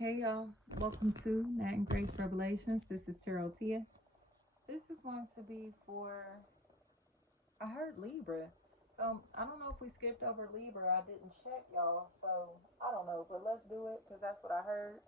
Hey y'all, welcome to Nat and Grace Revelations. This is Tarot Tia. This is going to be for, I heard Libra. So I don't know if we skipped over Libra. I didn't check y'all. So I don't know, but let's do it because that's what I heard.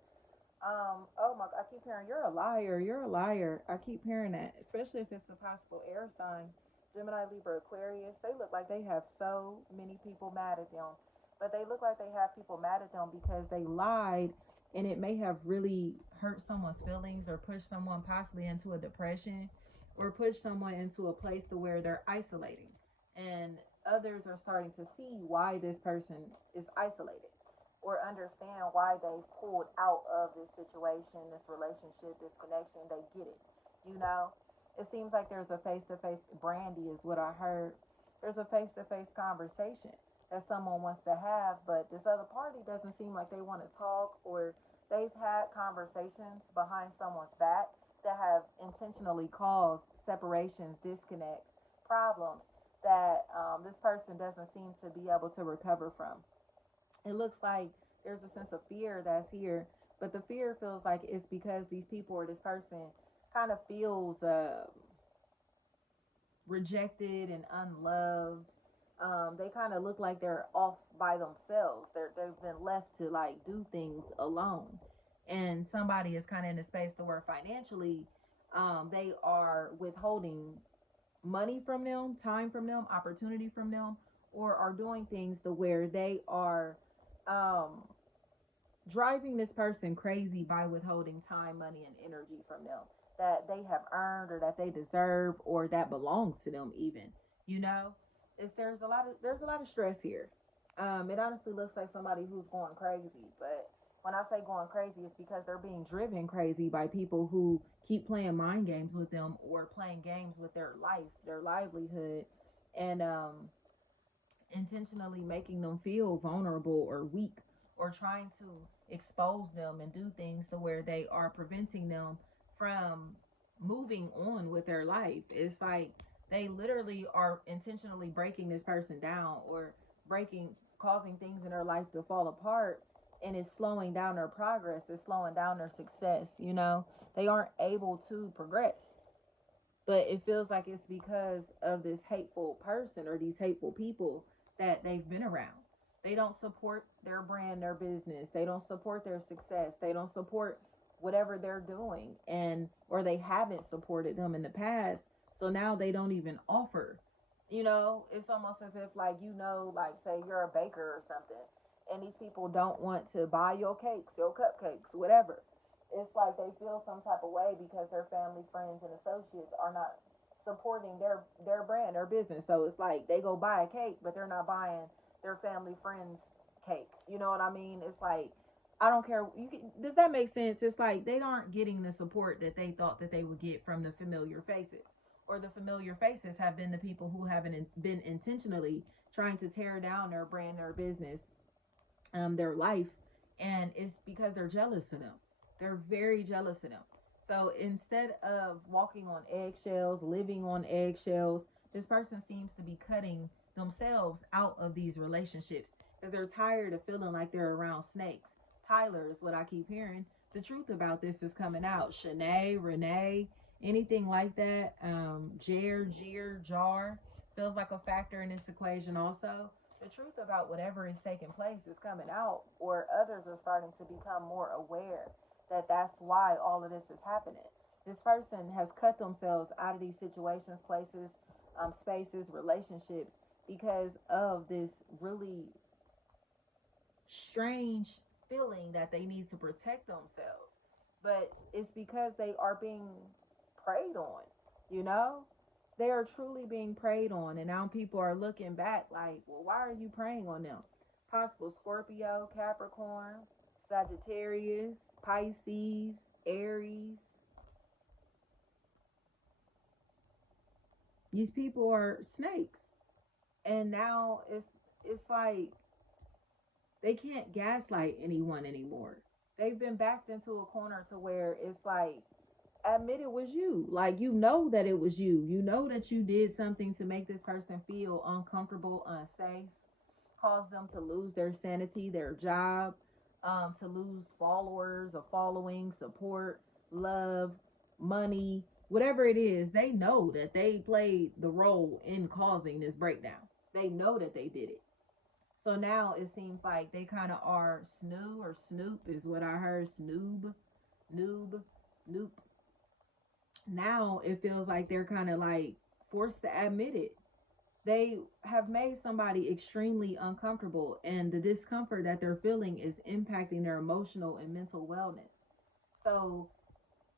Oh my, I keep hearing, you're a liar. You're a liar. I keep hearing that, especially if it's a possible air sign. Gemini, Libra, Aquarius, they look like they have so many people mad at them. But they look like they have people mad at them because they lied and it may have really hurt someone's feelings or pushed someone possibly into a depression or pushed someone into a place to where they're isolating. And others are starting to see why this person is isolated or understand why they've pulled out of this situation, this relationship, this connection. They get it. You know, it seems like there's a face to face, Brandy is what I heard. There's a face to face conversation that someone wants to have, but this other party doesn't seem like they want to talk, or they've had conversations behind someone's back that have intentionally caused separations, disconnects, problems that this person doesn't seem to be able to recover from. It looks like there's a sense of fear that's here, but the fear feels like it's because these people or this person kind of feels rejected and unloved. They kind of look like they're off by themselves. They've been left to like do things alone, and somebody is kind of in a space to where financially, they are withholding money from them, time from them, opportunity from them, or are doing things to where they are um, driving this person crazy by withholding time, money, and energy from them that they have earned or that they deserve or that belongs to them even. You know, it's there's a lot of stress here. It honestly looks like somebody who's going crazy, but when I say going crazy, it's because they're being driven crazy by people who keep playing mind games with them or playing games with their life, their livelihood, and intentionally making them feel vulnerable or weak or trying to expose them and do things to where they are preventing them from moving on with their life. It's like they literally are intentionally breaking this person down or breaking causing things in their life to fall apart, and it's slowing down their progress, it's slowing down their success, you know. They aren't able to progress, but it feels like it's because of this hateful person or these hateful people that they've been around. They don't support their brand, their business. They don't support their success. They don't support whatever they're doing, and or they haven't supported them in the past. So now they don't even offer. You know, it's almost as if like, you know, like say you're a baker or something and these people don't want to buy your cakes, your cupcakes, whatever. It's like they feel some type of way because their family, friends, and associates are not supporting their brand, their business. So it's like they go buy a cake, but they're not buying their family, friends cake. You know what I mean? It's like I don't care. Does that make sense? It's like they aren't getting the support that they thought that they would get from the familiar faces, or the familiar faces have been the people who haven't been intentionally trying to tear down their brand, their business, their life, and it's because they're jealous of them. They're very jealous of them. So instead of walking on eggshells, living on eggshells, this person seems to be cutting themselves out of these relationships because they're tired of feeling like they're around snakes. Tyler is what I keep hearing. The truth about this is coming out. Shanae, Renee, anything like that. Jeer, Jar feels like a factor in this equation also. The truth about whatever is taking place is coming out, or others are starting to become more aware that that's why all of this is happening. This person has cut themselves out of these situations, places, spaces, relationships because of this really strange feeling that they need to protect themselves. But it's because they are being preyed on, you know? They are truly being preyed on, and now people are looking back like, well, why are you preying on them? Possible Scorpio, Capricorn, Sagittarius, Pisces, Aries. These people are snakes, and now it's like they can't gaslight anyone anymore. They've been backed into a corner to where it's like, admit it was you. Like, you know that it was you. You know that you did something to make this person feel uncomfortable, unsafe, cause them to lose their sanity, their job. to lose followers or following, support, love, money, whatever it is. They know that they played the role in causing this breakdown. They know that they did it. So now it seems like they kind of are Snoop is what I heard. Noob, Noop. Now it feels like they're kind of like forced to admit it. They have made somebody extremely uncomfortable, and the discomfort that they're feeling is impacting their emotional and mental wellness. So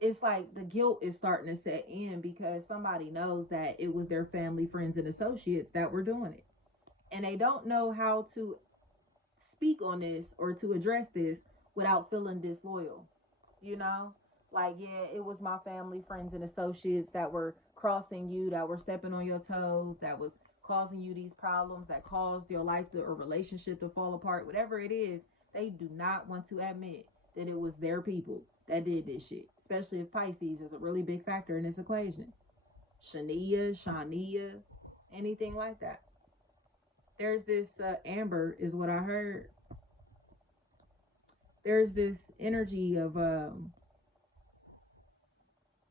it's like the guilt is starting to set in because somebody knows that it was their family, friends, and associates that were doing it. And they don't know how to speak on this or to address this without feeling disloyal. You know, like, yeah, it was my family, friends, and associates that were crossing you, that were stepping on your toes, that was causing you these problems, that caused your life to, or relationship to fall apart. Whatever it is, they do not want to admit that it was their people that did this shit, especially if Pisces is a really big factor in this equation. Shania, anything like that. There's this Amber is what I heard. There's this energy of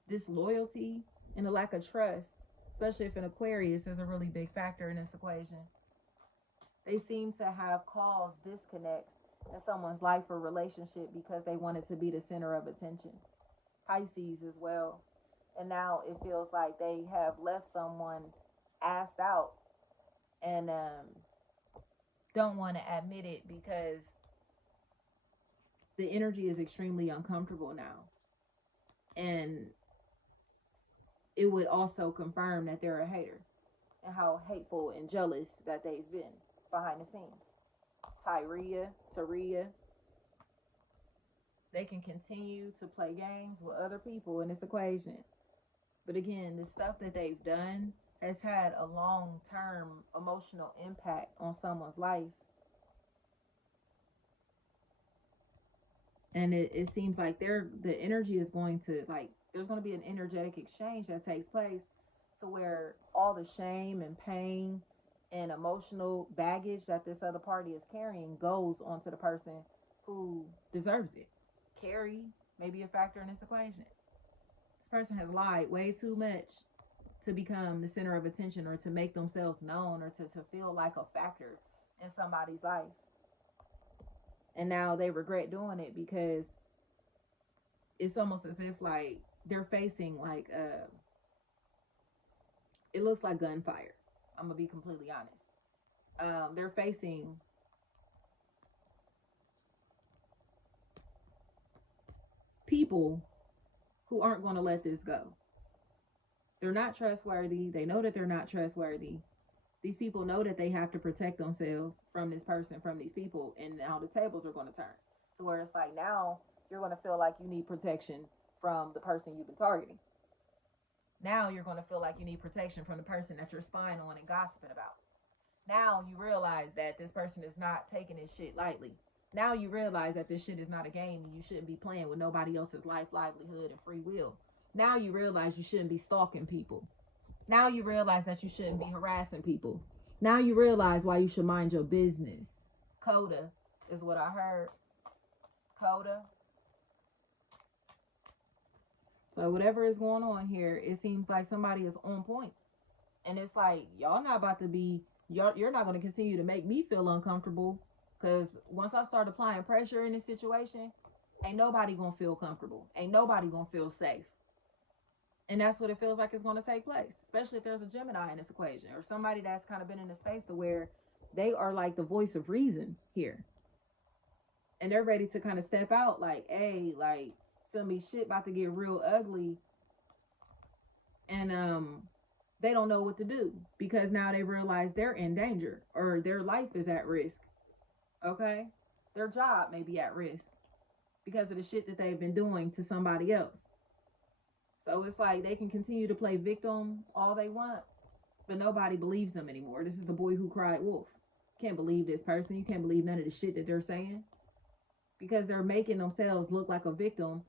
disloyalty and a lack of trust, especially if an Aquarius is a really big factor in this equation. They seem to have caused disconnects in someone's life or relationship because they wanted to be the center of attention. Pisces as well. And now it feels like they have left someone asked out and don't want to admit it because the energy is extremely uncomfortable now. And it would also confirm that they're a hater and how hateful and jealous that they've been behind the scenes. Taria, they can continue to play games with other people in this equation. But again, the stuff that they've done has had a long-term emotional impact on someone's life. And it seems like the energy is going to, like, there's going to be an energetic exchange that takes place to where all the shame and pain and emotional baggage that this other party is carrying goes onto the person who deserves it. Carry may be a factor in this equation. This person has lied way too much to become the center of attention or to make themselves known or to feel like a factor in somebody's life. And now they regret doing it because it's almost as if like they're facing like it looks like gunfire. I'm gonna be completely honest. They're facing people who aren't going to let this go. They're not trustworthy. They know that they're not trustworthy. These people know that they have to protect themselves from this person, from these people, and now the tables are going to turn to where it's like now you're going to feel like you need protection from the person you've been targeting. Now you're going to feel like you need protection from the person that you're spying on and gossiping about. Now you realize that this person is not taking this shit lightly. Now you realize that this shit is not a game and you shouldn't be playing with nobody else's life, livelihood, and free will. Now you realize you shouldn't be stalking people. Now you realize that you shouldn't be harassing people. Now you realize why you should mind your business. Coda is what I heard. Coda. So whatever is going on here, it seems like somebody is on point. And it's like, y'all not about to be, you're not going to continue to make me feel uncomfortable. Because once I start applying pressure in this situation, ain't nobody going to feel comfortable. Ain't nobody going to feel safe. And that's what it feels like is going to take place, especially if there's a Gemini in this equation or somebody that's kind of been in a space to where they are like the voice of reason here. And they're ready to kind of step out like, hey, like, feel me, shit about to get real ugly. And they don't know what to do because now they realize they're in danger or their life is at risk. Okay? Their job may be at risk because of the shit that they've been doing to somebody else. So it's like they can continue to play victim all they want, but nobody believes them anymore. This is the boy who cried wolf. Can't believe this person. You can't believe none of the shit that they're saying because they're making themselves look like a victim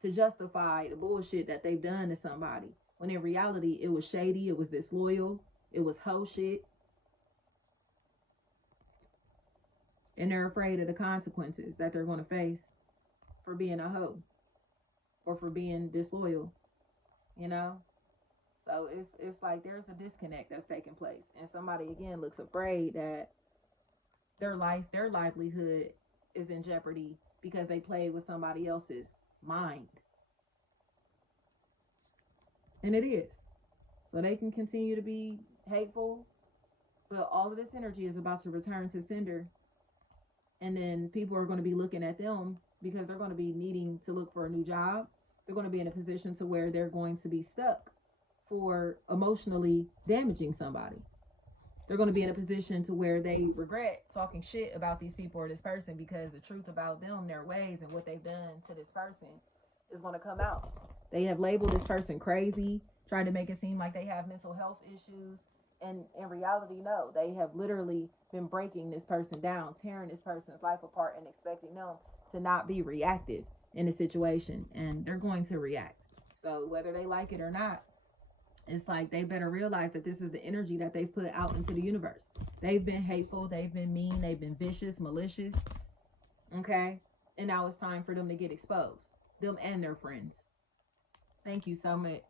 to justify the bullshit that they've done to somebody. When in reality, it was shady, it was disloyal, it was hoe shit. And they're afraid of the consequences that they're going to face for being a hoe or for being disloyal, you know? So it's like there's a disconnect that's taking place. And somebody again looks afraid that their livelihood is in jeopardy because they played with somebody else's mind. And it is. So they can continue to be hateful, but all of this energy is about to return to sender. And then people are going to be looking at them because they're going to be needing to look for a new job. They're going to be in a position to where they're going to be stuck for emotionally damaging somebody. They're going to be in a position to where they regret talking shit about these people or this person because the truth about them, their ways, and what they've done to this person is going to come out. They have labeled this person crazy, trying to make it seem like they have mental health issues. And in reality, no, they have literally been breaking this person down, tearing this person's life apart and expecting them to not be reactive in a situation. And they're going to react. So whether they like it or not, it's like they better realize that this is the energy that they've put out into the universe. They've been hateful, they've been mean, they've been vicious, malicious. Okay? And now it's time for them to get exposed. Them and their friends. Thank you so much.